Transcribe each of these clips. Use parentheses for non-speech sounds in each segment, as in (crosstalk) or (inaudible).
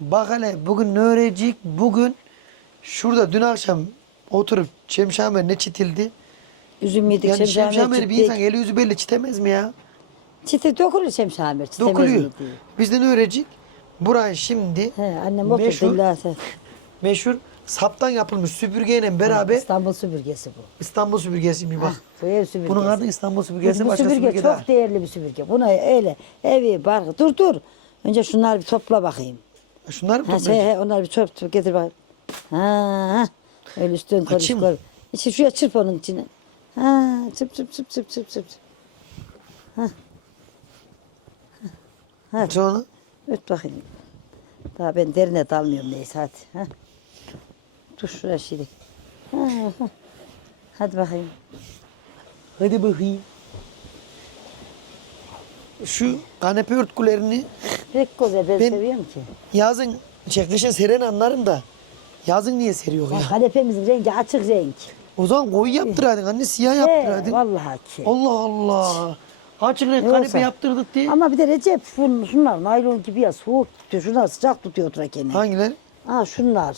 Bak hele bugün ne öğrenecek? Bugün şurada dün akşam oturup Şemşamer ne çitildi? Üzüm yedik, Yani şemşamer bir insan eli yüzü belli çitemez mi ya? Çitik dokunur şemşamer. çitemez Dokuluyor. mi diye. Bizden öğrenecek. Burayı şimdi He, annem oturdu meşhur, (laughs) meşhur saptan yapılmış süpürgeyle beraber İstanbul süpürgesi bu. İstanbul süpürgesi mi bak. Ev süpürgesi. Bunun adı İstanbul süpürgesi bu başka süpürge süpürge çok daha. değerli bir süpürge. Buna öyle evi, barkı. Dur dur. Önce şunları bir topla bakayım. Şunlar mı Ha, şey, he, onları bir çöp çöp getir bak. Ha, ha. Öyle üstün konuş Açayım mı? İçi şuraya çırp onun içine. Ha, çırp çırp çırp çırp çırp çırp. Hadi. Sonra Öt bakayım. Daha ben derine dalmıyorum neyse hadi. Ha. Dur şuraya şimdi. Ha, ha. Hadi bakayım. hadi bakayım. Şu kanepe örtülerini Pek güzel ben, Ben- seviyorum ki. yazın, kışın seren anlarım da yazın niye seriyor ya? Kanepemizin rengi açık renk. O zaman koyu yaptıraydın anne siyah He, yaptıraydın. vallahi ki. Allah Allah. Açık renk Ne kanepe olsa. yaptırdık diye. Ama bir de Recep şun- şunlar naylon gibi ya soğuk tutuyor. Şunlar sıcak tutuyor oturakeni. Hangileri? Ha şunlar.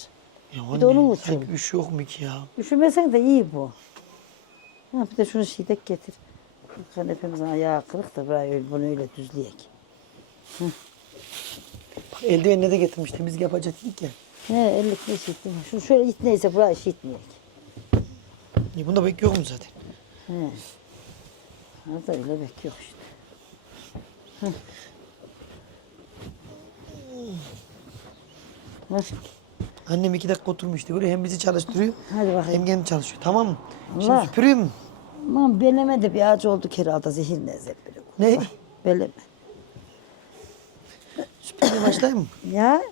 Ya Bir de onun için. sanki üç yok mu ki ya? Üşümesen de iyi bu. Ha, bir de şunu şiddet getir. Kanepemizin ayağı kırık da buraya öyle, bunu öyle düzleyek. Bak eldivenine de getirmiş temizlik yapacaktık ya. Ne değil mi? Şunu şöyle it neyse buraya şiitmeyek. Ya bunda pek yok mu zaten? He. Ha da öyle bekliyor işte. Hı. Hı. Annem iki dakika oturmuştu böyle hem bizi çalıştırıyor Hadi bakayım. hem kendi çalışıyor. Tamam mı? Şimdi Allah. süpüreyim mi? Aman beleme de bir ağacı olduk herhalde zehir nezle böyle. Ne? Beleme. Süpürmeye başlayayım mı? (clears throat) Ya.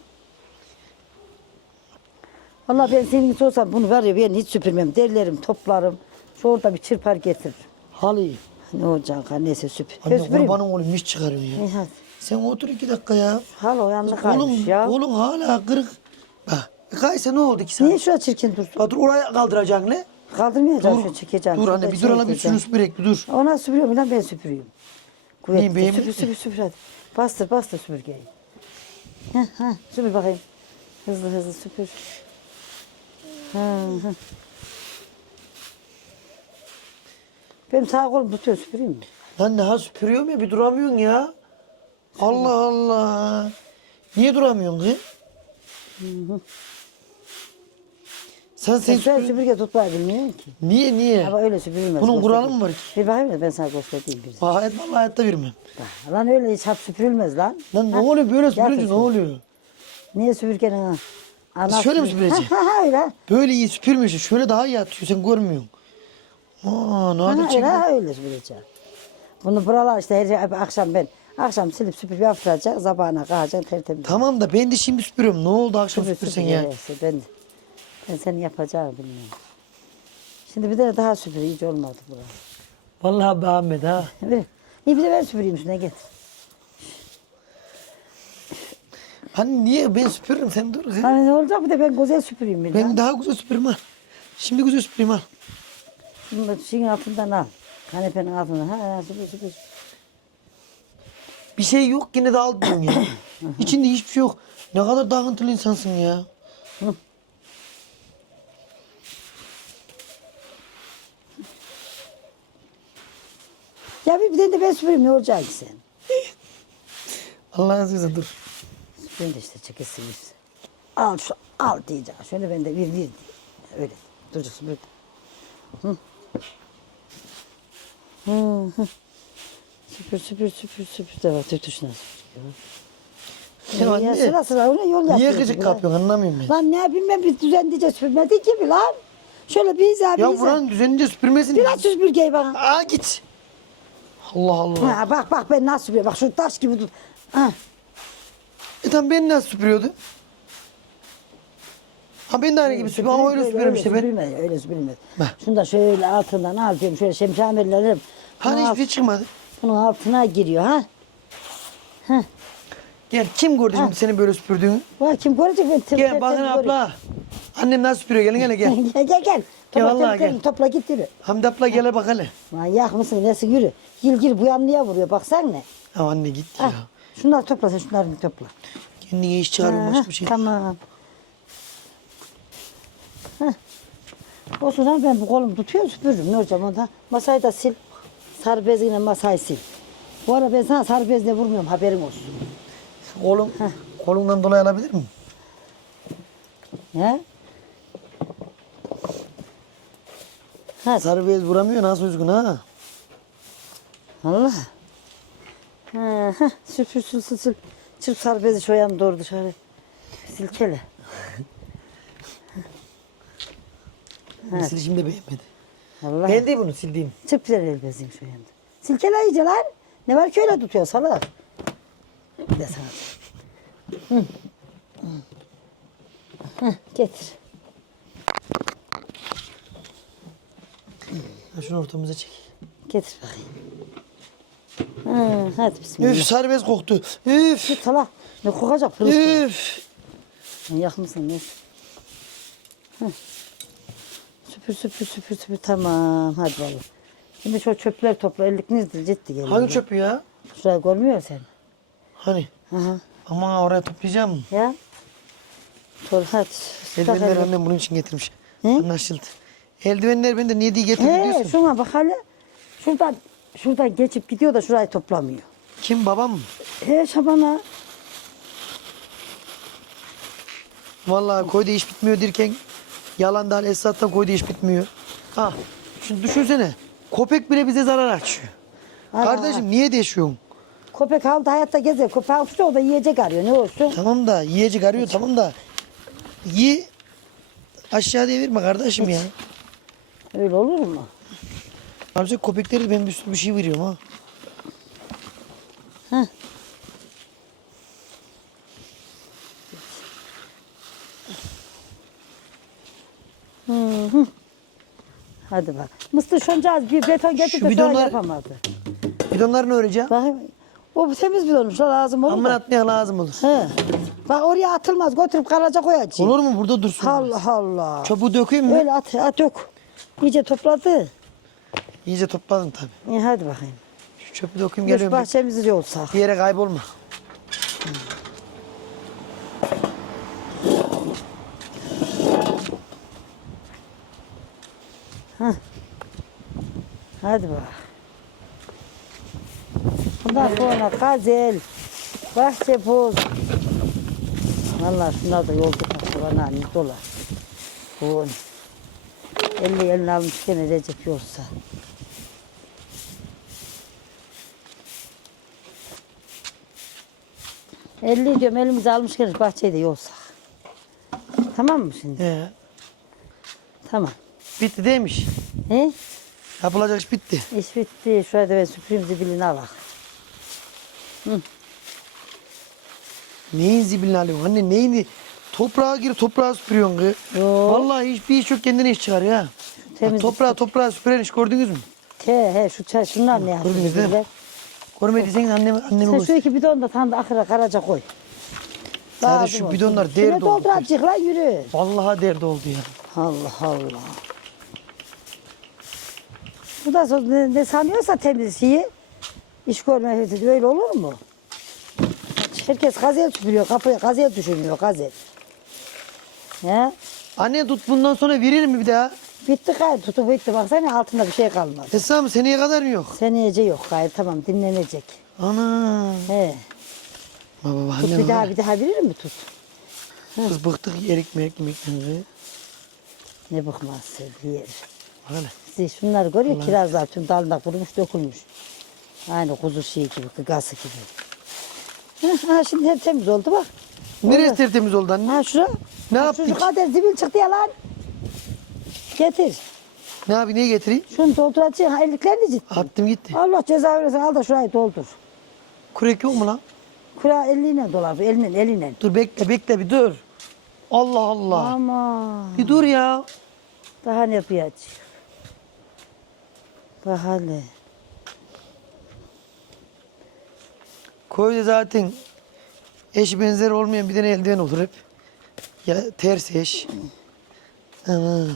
Valla ben senin gibi olsam bunu var ya ben hiç süpürmem. Derlerim, toplarım. Şu orada bir çırpar getiririm. Halıyı. Ne olacak ha neyse süpür. Ben Anne süpüreyim. kurbanın oğlum iş çıkarıyorsun ya. İyi hadi. Sen otur iki dakika ya. Hala o yanına Kolun, kaymış ya. kolun hala kırık. Bak. E kaysa ne oldu ki sana? Niye şu çirkin dursun? Bak dur oraya kaldıracaksın ne? Kaldırmayacağım şu çekeceğim. Dur şurada anne bir dur şey hala bir şunu süpürek bir dur. Ona süpürüyorum lan ben süpürüyorum. Kuvvetli. beğenmedin Süpür süpür süpür hadi. Bastır bastır süpürgeyi. Heh, heh, süpür bakayım. Hızlı hızlı süpür. Hı, hı. Benim sağ kolum tutuyor süpüreyim mi? Lan daha süpürüyorum ya bir duramıyorsun ya. Allah Allah. Niye duramıyorsun kız? Sen sen Sen, sen süpür... süpürge tutmayı bilmiyorsun ki. Niye niye? Ama öyle süpürülmez. Bunun kuralı mı var ki? Bir bakayım da ben sana göstereyim bir. Bak hayat vallahi hayatta vermem. Bak, Lan öyle hiç hap süpürülmez lan. Lan ne oluyor böyle süpürünce ne oluyor? Niye süpürgenin ha? Ana Şöyle mi süpür- süpüreceksin? Ha ha öyle. Böyle iyi süpürmüş. Şöyle daha iyi atıyor sen görmüyorsun. Aa ne Ha, öyle, ha, öyle süpüreceğim. Bunu buralar işte her akşam ben akşam silip süpürüp yaptıracak, sabahına kalacak tertemiz. Tamam da ben de şimdi süpürüyorum. Ne oldu akşam Süpür, süpürsen süpür, ya? Ben, ben senin yapacağını bilmiyorum. Şimdi bir de daha süpür, iyice olmadı burası. Vallahi be Ahmet ha. Evet. İyi bir de ben süpüreyim şuna git. Hani niye ben süpürürüm sen dur. kız. Hani ne olacak bir de ben güzel süpüreyim bir Ben daha güzel süpürüm ha. Şimdi güzel süpüreyim ha. Şunu şeyin altından al. Kanepenin altından. Ha, süpür süpür. Bir şey yok yine de al diyorsun ya. (coughs) İçinde hiçbir şey yok. Ne kadar dağıntılı insansın ya. Ya bir, bir de, de ben süpüreyim ne olacak ki sen? Allah'ın izniyle dur. Ben de işte çekilsin. Al şu al diyeceğim. Şöyle ben de bir bir. Öyle. Duracaksın böyle. Hı. Hı, hı. Süpür süpür süpür süpür de var tütüşüne süpür. Ya Ya, sıra sıra öyle yol Niye yapıyorsun gıcık ya. kapıyorsun anlamıyorum ben. Lan ne bilmem bir düzenlice süpürmedi gibi lan. Şöyle bir izah bir Ya izah. buranın düzenince süpürmesin. Biraz süpürgeyi bana. Aa git. Allah Allah. Ha, bak bak ben nasıl süpürüyorum. Bak şu taş gibi tut. Ha. E tamam ben nasıl süpürüyordum? Ha ben de aynı gibi süpürüyorum ama öyle süpürüyorum işte ben. Süpürmez, öyle süpürmez. Bak. Şunu da şöyle altından al diyorum. Şöyle şemşamirlerim. Hani hiçbir şey çıkmadı. Bunun altına giriyor ha. Gel kim gördü şimdi senin böyle süpürdüğünü? Bak kim görecek ben tır Gel bakın abla. Annem nasıl süpürüyor gelin hele gel. gel gel (laughs) gel. Topla, vallahi gel. topla git yürü. Hamdi abla gel bak hele. Manyak mısın nesin yürü. Gil gir bu yanlıya vuruyor baksan ne. Ya anne git ya. Şunları topla sen şunları bir topla. Kendine iş başka bir şey. Tamam. Heh. Olsun ha ben bu kolumu tutuyorum süpürürüm ne hocam onda. Masayı da sil. Sarı bezle masayı sil. Bu ara ben sana sarı bezle vurmuyorum haberin olsun. Kolun, kolundan dolayı alabilir miyim? He? Ha, Sarı bez vuramıyor nasıl üzgün ha? Allah. Ha, ha, süpür sil sil sil. Çırp sarı bezi şu yan doğru dışarı. Silkele. (laughs) Evet. Silişimi de beğenmedi. Allah. Ben de bunu sildiğim. Çırp bir el bezin şu yanda. Silkele iyice lan. Ne var ki öyle tutuyor salak. Bir de sana. Hı. Hı, getir. Ha, şunu ortamıza çek. Getir bakayım. Ha, hadi bismillah. Üf bez koktu. Üf. Git hala. Ne kokacak pırıl pırıl. Üf. Manyak mısın ne? Hı. Süpür süpür süpür süpür tamam hadi vallahi. Şimdi şu çöpler topla ellik nezdir ciddi geliyor. Hangi çöpü ya? Şurayı görmüyor musun Hani? sen? Hı hı. Aman oraya toplayacağım. Ya. Tor hadi. Eldivenler Bak hele. annem bunun için getirmiş. Hı? Anlaşıldı. Eldivenler ben de niye diye getirdi He, diyorsun. şuna bak hele. Şuradan, şuradan geçip gidiyor da şurayı toplamıyor. Kim babam mı? He Şaban'a. Vallahi koyda iş bitmiyor derken yalandan Esat'tan koyda iş bitmiyor. Ha, şimdi düşünsene. Köpek bile bize zarar açıyor. Ana. Kardeşim niye deşiyorsun? Köpek aldı hayatta gezer. Köpek almıştı o da yiyecek arıyor. Ne olsun? Tamam da yiyecek arıyor tamam da. Ye aşağı devirme kardeşim ya. Öyle olur mu? Ayrıca köpekleri de ben bir sürü bir şey veriyorum ha. Heh. Hı hı. Hadi bak. Mısır şoncağız bir beton getir Şu de sonra bidonlar- yapamadı. Bidonlarını öreceğim. Bakayım. O temiz bidonmuş la lazım olur Aman atmaya lazım olur. He. Bak oraya atılmaz götürüp garaja koyacağım. Olur mu? Burada dursun. Allah Allah. Çöpü dökeyim mi? Öyle at, at dök. İyice topladı. İyice topladım tabii. İyi hadi bakayım. Şu çöpü dökeyim Geç geliyorum. bahçemizi yolsak. Bir yere kaybolma. Hadi bak. Bundan sonra gazel, bahçe boz. Vallahi şunlar da yolda bana anne dolar. Bu elli elini almış gene Recep yolsa. Elli diyorum elimizi almışken bahçede yolsak. Tamam mı şimdi? He. Tamam. Bitti değilmiş. He? Yapılacak iş bitti. İş bitti. Şurada ben süpüreyim zibilini alak. Neyin zibilini alıyorsun anne neyini? Toprağa gir toprağa süpürüyorsun kız. Vallahi hiçbir iş yok kendine iş çıkar ya. Temizlik Bak, toprağa toprağa süpüren iş gördünüz mü? He he şu çay şunlar ne yapıyor? Gördünüz değil mi? Görmediyseniz anneme, anneme Sen şu iki bidon da tam da ahıra karaca koy. Sadece Lazım şu olsun. bidonlar Şuraya dert oldu. dolduracak lan yürü. Vallahi dert oldu ya. Allah Allah. Bu da sonra ne, ne sanıyorsa temiz şeyi. İş görme öyle olur mu? Herkes gazel süpürüyor. Kapıya gazel düşünüyor gazel. Ya Anne tut bundan sonra verir mi bir daha? bitti gayrı tutup bitti. Baksana altında bir şey kalmadı. Hesabı seneye kadar mı yok? Seneyece yok gayrı tamam dinlenecek. Ana. He. Baba baba Tut anne bir daha baba. bir daha verir mi tut? Kız bıktık erik merik yemekten. Ne bıkmaz sevgili yer. Bak hele. Siz şunları görüyor kirazlar tüm dalında kurumuş dökülmüş. Aynı kuzu şey gibi, gıgası gibi. Ha şimdi hep temiz oldu bak. Neresi tertemiz oldu anne? Ha şura. Ne yaptık? Şu kadar zibil çıktı ya lan. Getir. Ne abi niye getireyim? Şunu dolduracaksın. Ha, elliklerini ciddi. Attım gitti. Allah ceza verirsin. Al da şurayı doldur. Kurek yok mu lan? Kura eliyle dolar. bu, Elinle, elinle. Dur bekle bekle bir dur. Allah Allah. Ama Bir dur ya. daha ne yapacak? Bak hele. Koyda zaten eşi benzeri olmayan bir tane eldiven olur hep. Ya ters eş. Ama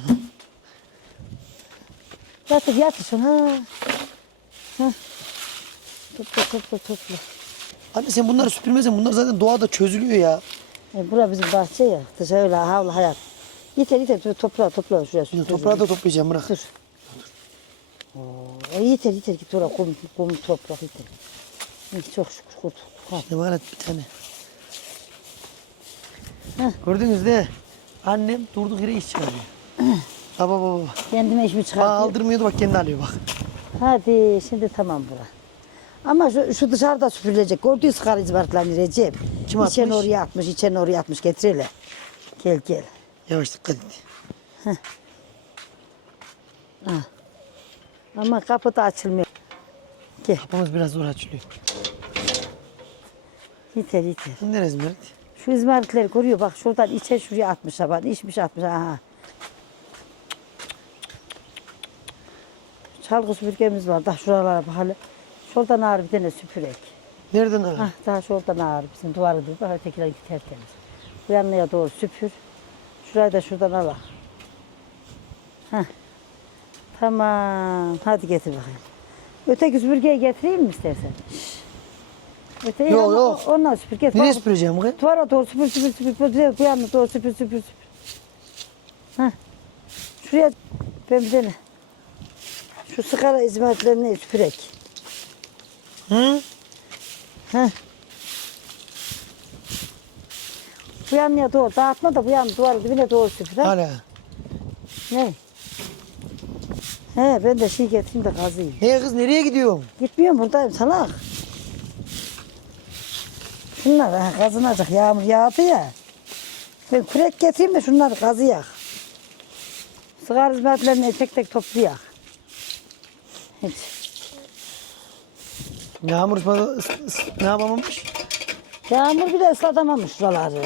Yatır yatır şunu. Ha. Ha. Topla topla topla. Anne sen bunları süpürmezsen bunlar zaten doğada çözülüyor ya. E, bura bizim bahçe ya. Dışarı öyle havlu hayat. Yeter yeter dur, topla topla şuraya. Ya toprağı da toplayacağım bırak. Dur. Oo, e, yeter yeter git oraya kum, kum toprak yeter. İyi, çok şükür kurtulduk. Ne var bir tane. Gördünüz de annem durduk yere iş çıkarıyor. (clears throat) baba baba. baba. Kendime iş mi Bana aldırmıyordu bak kendi alıyor bak. Hadi şimdi tamam bura. Ama şu, şu dışarıda süpürülecek. Gördüğünüz kar izmaritlerini Recep. Kim İçen atmış? oraya atmış, içen oraya atmış. Getir hele. Gel gel. Yavaş dikkat et. Ama kapı da açılmıyor. Gel. Kapımız biraz zor açılıyor. Yeter yeter. Bu neresi Mert? Şu izmaritleri görüyor. Bak şuradan içe şuraya atmış. Bak içmiş atmış. Aha. Çalgı süpürgemiz var. Daha şuralara bak hele. Şuradan ağır bir tane süpürek. Nereden abi? Hah, daha şuradan ağır bizim duvarı dur. Bak ötekiler tertemiz. Bu yanına doğru süpür. Şurayı da şuradan al. Hah. Tamam. Hadi getir bakayım. Öteki süpürgeyi getireyim mi istersen? Öteki Yok, ama yok. Ondan süpür. Getir. Nereye süpüreceğim bu? Duvara doğru süpür süpür süpür. Bu yanına doğru süpür süpür süpür. Hah. Şuraya ben bir tane. Şu sigara izmaritlerini süpürek. Hı? Heh. Bu yanına doğru dağıtma da bu yan duvarın dibine doğru süpür. ha? Hala. Ne? He ben de şey getireyim de kazıyım. Hey kız nereye gidiyorsun? Gitmiyorum buradayım salak. Şunlar ha, kazınacak yağmur yağdı ya. Ben kürek getireyim de şunları kazıyak. Sigara hizmetlerini tek tek toplayak. Hiç. Yağmur ısma- ıs- ıs- ne yapamamış? Yağmur bile ıslatamamış şuraları.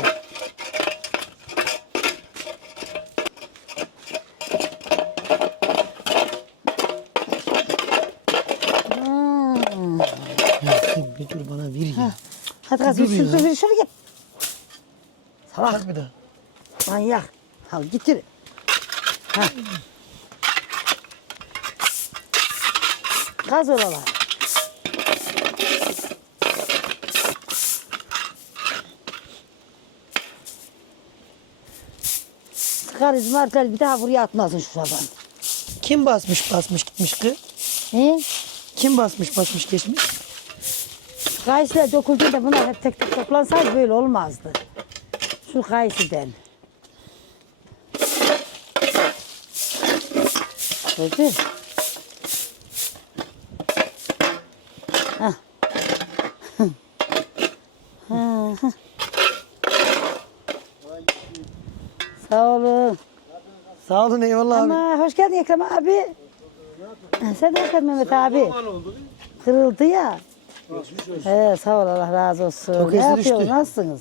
Dur bir sürü sürü şöyle git. Bak bir daha. Manyak. Al getir. Ha. Gaz oralar. Sıkar izmartel bir daha buraya atmasın şuradan. Kim basmış basmış gitmiş kız? He? Kim basmış basmış geçmiş? Kayısılar döküldüğünde bunlar hep tek tek toplansaydı böyle olmazdı. Şu kayısıdan. Gördün? Hah. Ha, ha. Sağ olun. Sağ olun eyvallah abi. Ama hoş geldin Ekrem abi. Sen de hoş geldin Mehmet abi. Kırıldı ya. He, sağ ol Allah razı olsun. Çok ne yapıyorsunuz? düştü. Nasılsınız?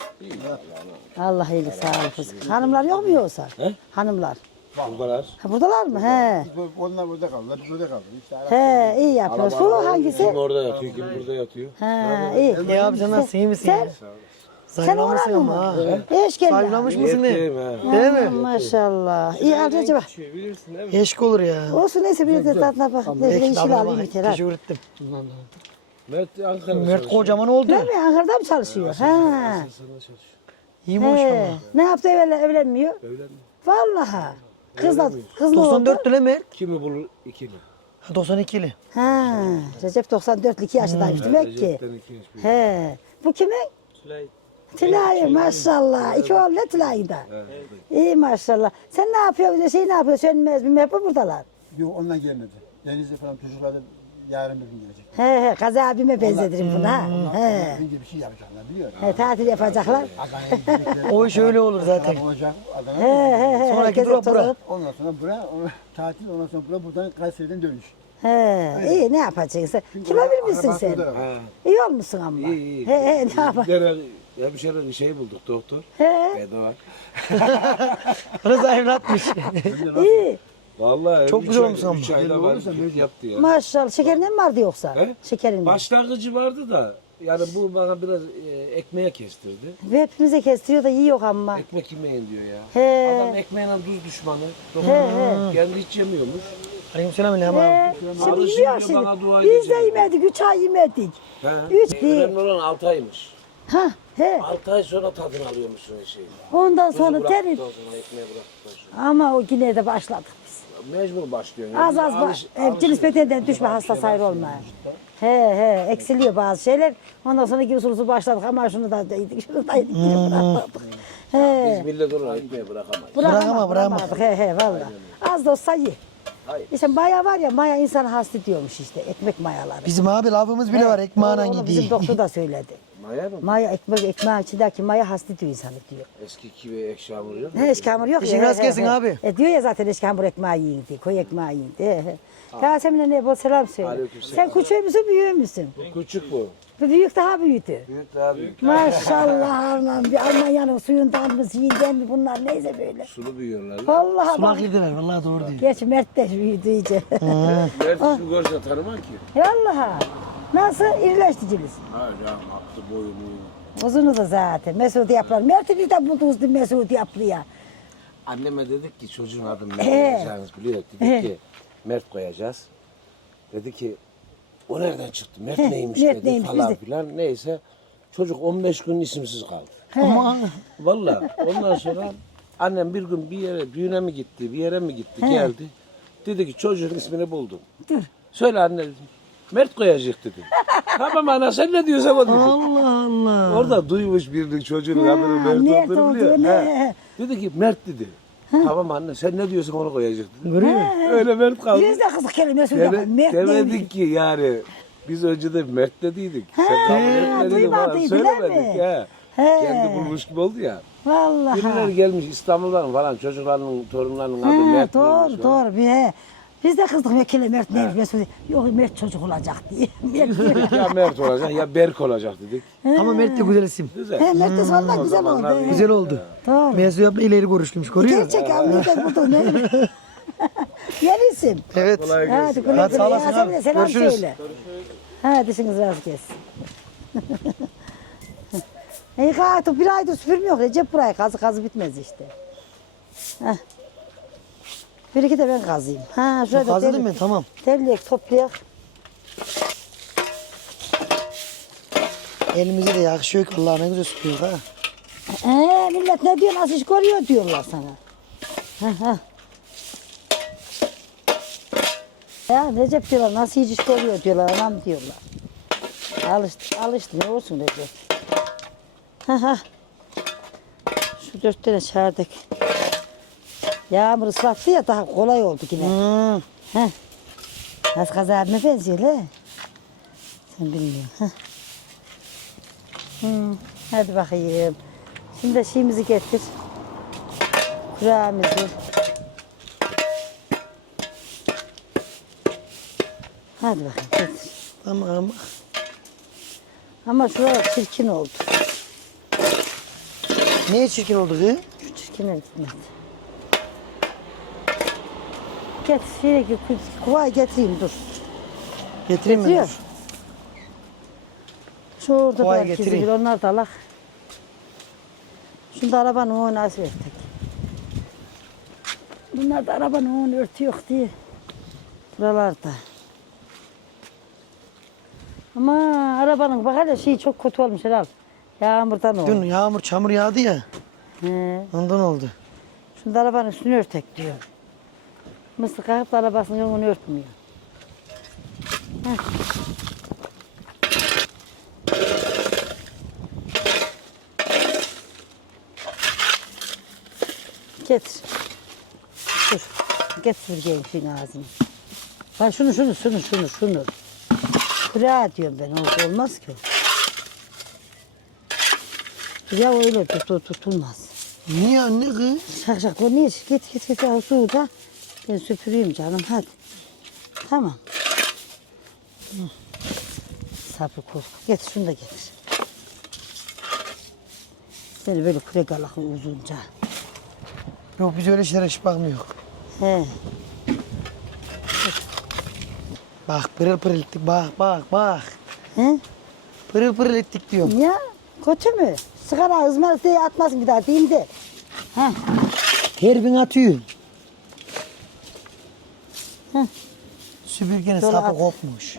Allah iyilik sağlık olsun. Hanımlar yok mu yoksa? He? Hanımlar. Buradalar. Ha, buradalar mı? He. Onlar burada kaldılar, biz burada kaldık. İşte He, iyi yapıyoruz. Bu hangisi? Kim orada yatıyor, kim burada yatıyor. He, iyi. Ne sen nasılsın iyi misin? Sen? Sen ha. mı? Eş geldi. Zayıflamış mısın ne? Değil mi? Maşallah. İyi al değil mi? Eşk olur ya. Olsun neyse bir de tadına bak. Ne bileyim işini alayım ha. Teşekkür ettim. Mert Ankara'da Mert çalışıyor. kocaman oldu. Değil mi? Ankara'da mı çalışıyor? Ha. Sana çalışıyor. İyi He. maşallah. Ne yaptı evlen, evlenmiyor? Evlenme. Vallahi. Kızla, kız ne oldu? 94 ile Mert. Kimi bulur? İkili. Ha, 92'li. Ha, Recep 94 2 yaşındaymış demek ki. Recep'ten iki yaş büyük. He. Bu kimin? Tülay. Tülay maşallah. İki oğlu ne Tülay'da? İyi maşallah. Sen ne yapıyorsun? Şey ne yapıyorsun? Sönmez mi? Hep buradalar. Yok onlar gelmedi. Denizli falan çocuklar da yarın bir gün gelecek. He he. Kazi abime benzedirim bunu ha. He. Bugün gibi bir şey yapacaklar biliyor musun? He, tatil yapacaklar. Adana'ya gidecekler. O iş öyle olur zaten. Araba olacak He Adana'ya. he he. Sonraki herkes durak bura. Ondan sonra buraya tatil ondan sonra buraya buradan Kayseri'den dönüş. He. İyi ne yapacaksın bilmişsin akrabası sen? da var. Ha. İyi olmuşsun ama. İyi iyi. He he ne yapacaksın? Hemşire, hemşire bir şey bulduk doktor. He. Bedava. (laughs) Rıza evlatmış. (laughs) İyi. Vallahi Çok güzel olmuş ama. Üç ayda var yaptı ya. Maşallah. Şekerin mi vardı yoksa? He? Şekerin mi? Başlangıcı vardı da yani bu bana biraz e, ekmeğe kestirdi. Ve hepimize kestiriyor da yiyor ama. Ekmek yemeyin diyor ya. He. Adam ekmeğine tuz düşmanı. He he. Kendi hiç yemiyormuş. Aleykümselam İlham abi. He, şimdi Alışın yiyor diyor, bana şimdi. dua Biz de edeceğim. yemedik, üç ay yemedik. He. Üç değil. Önemli olan 6 aymış. Ha, he. 6 ay sonra tadını alıyormuşsun şeyi. Ondan Tuzu sonra bıraktıktan sonra, ekmeği bıraktıktan sonra. Ama o yine de başladık biz. Mecbur başlıyorsun. ya. Az az alış- ba- cins bedenden düşme hasta sayır olma. He he eksiliyor bazı şeyler. Ondan sonra gibi sulusu başladık ama şunu da yedik, şunu da yedik diye bırakmadık. (laughs) He. Biz millet olur ekmeği bırakamayız. Bırakama, bırakama. bırakamadık. He he valla. Az da olsa ye. Hayır. İşte maya var ya maya insanı hasta diyormuş işte ekmek mayaları. Bizim abi lafımız bile He, var ekmeğine onu Bizim gidiyor. doktor da (laughs) söyledi. Maya mı? Maya ekmek ekmeğin içindeki maya hasta diyor insanı diyor. Eski kivi ekşi hamur yok. He eşkamur yok İşin rast gelsin abi. E diyor ya zaten eşkamur ekmeği yiyin diye. Koy ekmeği yiyin diye. Yasemin'e ne bol selam söyle. Aleykümselam. Sen küçük müsün büyük müsün? Küçük bu. Bu büyük daha büyüdü. Büyük daha büyük. Maşallah Arman bir Almanya'nın suyundan mı yiyinden mi bunlar neyse böyle. Sulu büyüyorlar. Vallahi Sulak bak. girdiler vallahi doğru diyor. Geç Mert de büyüdü iyice. Mert ismi görse tanımam ki. Vallahi. Nasıl ya attı boyunu. Uzunu da zaten. Mesut yaplar. Mert'i bir de bulduğunuz Mesut yaplıya. Anneme dedik ki çocuğun adını ne He. koyacağınız biliyor. Dedik He. ki Mert koyacağız. Dedi ki o nereden çıktı? Mert He, neymiş Mert dedi neymiş, falan biz de- filan. Neyse çocuk 15 gün isimsiz kaldı. Ama Vallahi ondan sonra annem bir gün bir yere düğüne mi gitti, bir yere mi gitti, geldi. Dedi ki çocuğun ismini buldum. Söyle anne dedim. Mert koyacak dedi. (laughs) tamam ana sen ne diyorsan o dedi. Allah Allah. Orada duymuş birinin çocuğun adını Mert, olduğunu biliyor. He. he. Dedi ki Mert dedi. Tamam anne sen ne diyorsan onu koyacak dedi. Görüyor. Öyle Mert kaldı. Biz de kızık kere Mesut Deme. Mert demedik ki yani biz önce de Mert dediydik. Sen kabul etmedin falan söylemedik. He. He. Kendi bulmuş gibi oldu ya. Vallahi. Birileri gelmiş İstanbul'dan falan çocuklarının torunlarının adı He, Mert doğru doğru. Bir, he. Biz de kızdık vekile Mert neymiş Mesut. Yok Mert çocuk olacak diye. (laughs) Mert, (laughs) ya Mert olacak ya Berk olacak dedik. Ama Mert de güzel isim. Güzel. he, Mert de valla O güzel zamanlar oldu. he. Güzel oldu. Doğru. Mesut yapma ileri görüşlüymüş. Görüyor. Gerçek abi de burada ne? (laughs) Yeni isim. Evet. Kolay Hadi gelsin. güle Hadi güle. sağ olasın Yasemin'e abi. selam Görüşürüz. söyle. Hadi işiniz rast gelsin. İyi artık bir aydır süpürmüyor. Recep burayı kazı kazı bitmez işte. Heh. Bir iki de ben kazıyım. Ha deli- değil mi? Tamam. Derleyek toplayak. Elimize de yakışıyor ki Allah ne güzel süpürüyor ha. Ee, millet ne diyor nasıl iş görüyor diyorlar sana. Ha, ha. Ya Recep diyorlar nasıl iş görüyor diyorlar anam diyorlar. Alıştı, alıştı ne olsun Recep. Ha ha. Şu dört tane çağırdık. Yağmur ıslattı ya daha kolay oldu yine. Hmm. Heh. Nasıl kaza abime benziyor le. Sen bilmiyorsun. Heh. Hmm. Hadi bakayım. Şimdi de şeyimizi getir. Kurağımızı. Hadi bakayım getir. Tamam. Ama şurada çirkin oldu. Niye çirkin oldu ki? Şu çirkine gitmedi. Getir, şeye git, kuvayı getireyim dur. Getireyim mi? Getiriyor. Şu orada Kovayı da herkesi getireyim. bir onlar da alak. Şunu da arabanın önüne nasıl örtek. Bunlar da arabanın önünü örtüyor diye. Buralarda. Ama arabanın bak hele şey çok kötü olmuş herhalde. Yağmurdan oldu. Dün yağmur çamur yağdı ya. He. Ondan oldu. Şunu da arabanın üstünü örtek diyor. Mısır kalkıp da arabasının yolunu örtmüyor. Heh. Getir. Dur. Getir süpürgeyi suyun ağzını. Ben şunu şunu şunu şunu şunu. Kura diyorum ben. O- Olmaz ki. Ya öyle tut, tutulmaz. Niye anne kız? Şak şak o niye? Git git git al suyu da. Ben süpüreyim canım hadi. Tamam. Hı. Sabır kul. Getir şunu da getir. Seni böyle kürek alaklı uzunca. Yok biz öyle şeylere hiç bakmıyor. He. Bak pırıl pırıl ettik bak bak bak. He? Pırıl pırıl ettik diyorum. Ya kötü mü? Sigara ızmaz diye atmasın bir daha diyeyim de. Ha. Her bin atıyor. Hı. Süpürgenin Yola sapı at. kopmuş.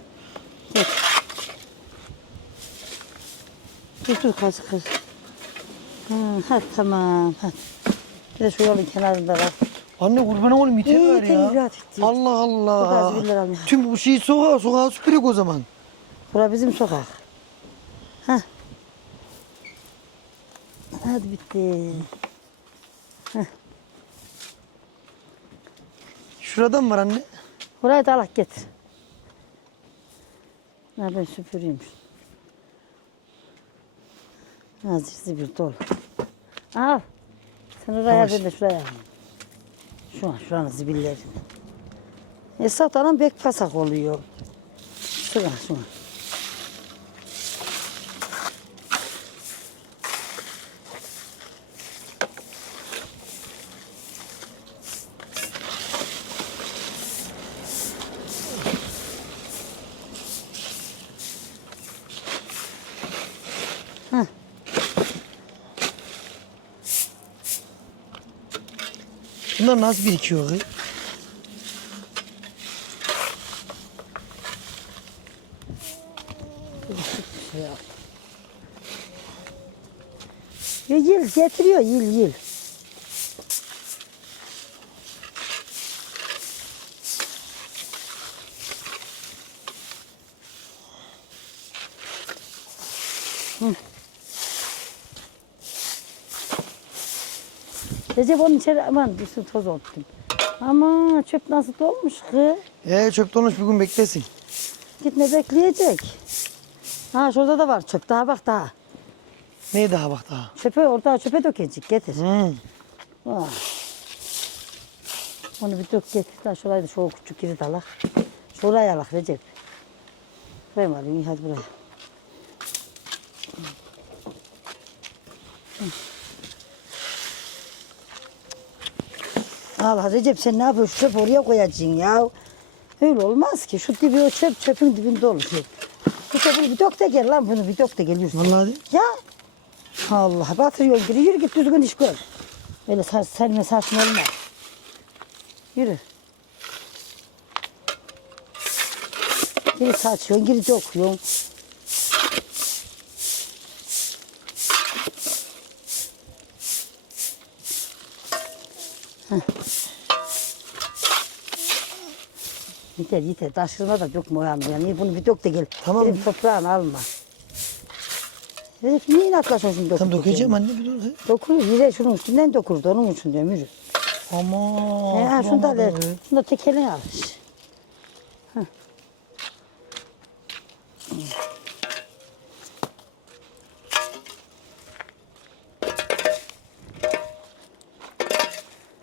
Dur dur kaz kız. Hı, hadi tamam hadi. Bir de şu yolun kenarında var. Anne kurban olayım yeter İyi, ver yeter, ya. rahat etti. Allah Allah. Çok az almış. Tüm bu şeyi sokağa sokağa süpürük o zaman. Bura bizim sokak. Hah. Hadi bitti. Şurada mı var anne? Burayı da alak getir. Ha ben süpüreyim. Azıcık bir dolu. Al. Sen oraya ben de şuraya. Şu an şuranın zibillerini. Esat anam bek pasak oluyor. Şuna şuna. Bunlar nasıl birikiyor? kız? Ya yil getiriyor yil yil. Recep onun içeri aman sürü toz oldu. Ama çöp nasıl dolmuş ki? Ee çöp dolmuş bir gün beklesin. Gitme bekleyecek. Ha şurada da var çöp daha bak daha. Neye daha bak daha? Çöpe orada çöpe dökecek getir. Hmm. Vah. Onu bir dök getir. Daha şurayı da şu küçük yeri dalak. Şuraya alak Recep. Mı alayım? Hadi buraya. Allah Recep sen ne yapıyorsun? Çöp oraya koyacaksın ya. Öyle olmaz ki. Şu dibi o çöp çöpün dibinde olur. Bu çöpü bir dök de gel lan bunu bir dök de geliyorsun. Vallahi de. Ya Allah batırıyor geri yürü git düzgün iş gör. Öyle sar, seninle saçma olmaz. Yürü. Geri saçıyorsun, geri döküyorsun. Heh. Yeter yeter taşırma da dökme o yanına. Yani bunu bir dök de gel. Tamam. Benim toprağını alma. Herif niye inatlaşıyorsun döküp Tam dökeceğim anne bir dur. kız. Dokuyor, yine şunun üstünden dokurdu, onun için diyorum, yürü. Aman. He, ha, şunu da, ver, şunu da tekelini al. Heh.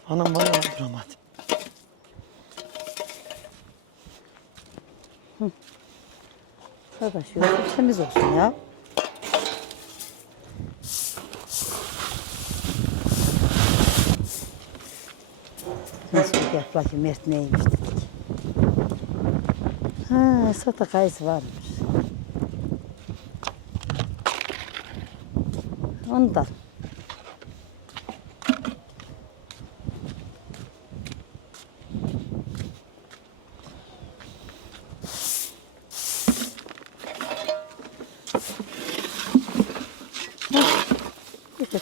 Anam vallahi Arkadaş yürü, temiz olsun ya. Nasıl gel bakayım Mert neymiş dedik. Ha, sata kayısı varmış. Ondan. İşte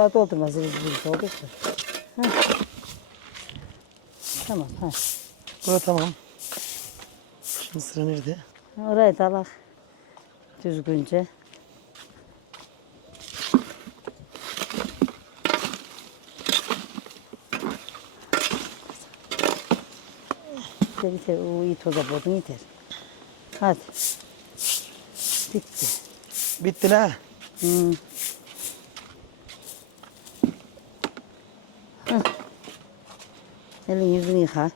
toprağa doldurmaz biz biz olursa. Ha. Tamam ha. Bura tamam. Şimdi sıra nerede? Orayı da alak. Düzgünce. Yeter yeter. O iyi toza boğdun yeter. Hadi. Bitti. Bitti la. Hmm. Hah. Yıka.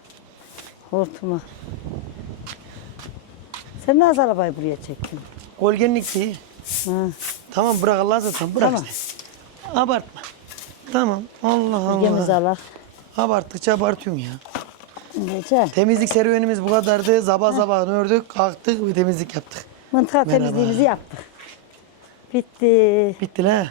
Hortuma. Sen nasıl arabayı buraya çektin? Kolgenlik değil. Ha. Tamam bırak Allah zaten bırak Tamam. işte. Abartma. Tamam. Allah Allah. alak. Abarttıkça abartıyorsun ya. Recep. Temizlik serüvenimiz bu kadardı. Sabah sabah ördük, kalktık ve temizlik yaptık. Mıntıka Merhaba. temizliğimizi yaptık. Bitti. Bitti la.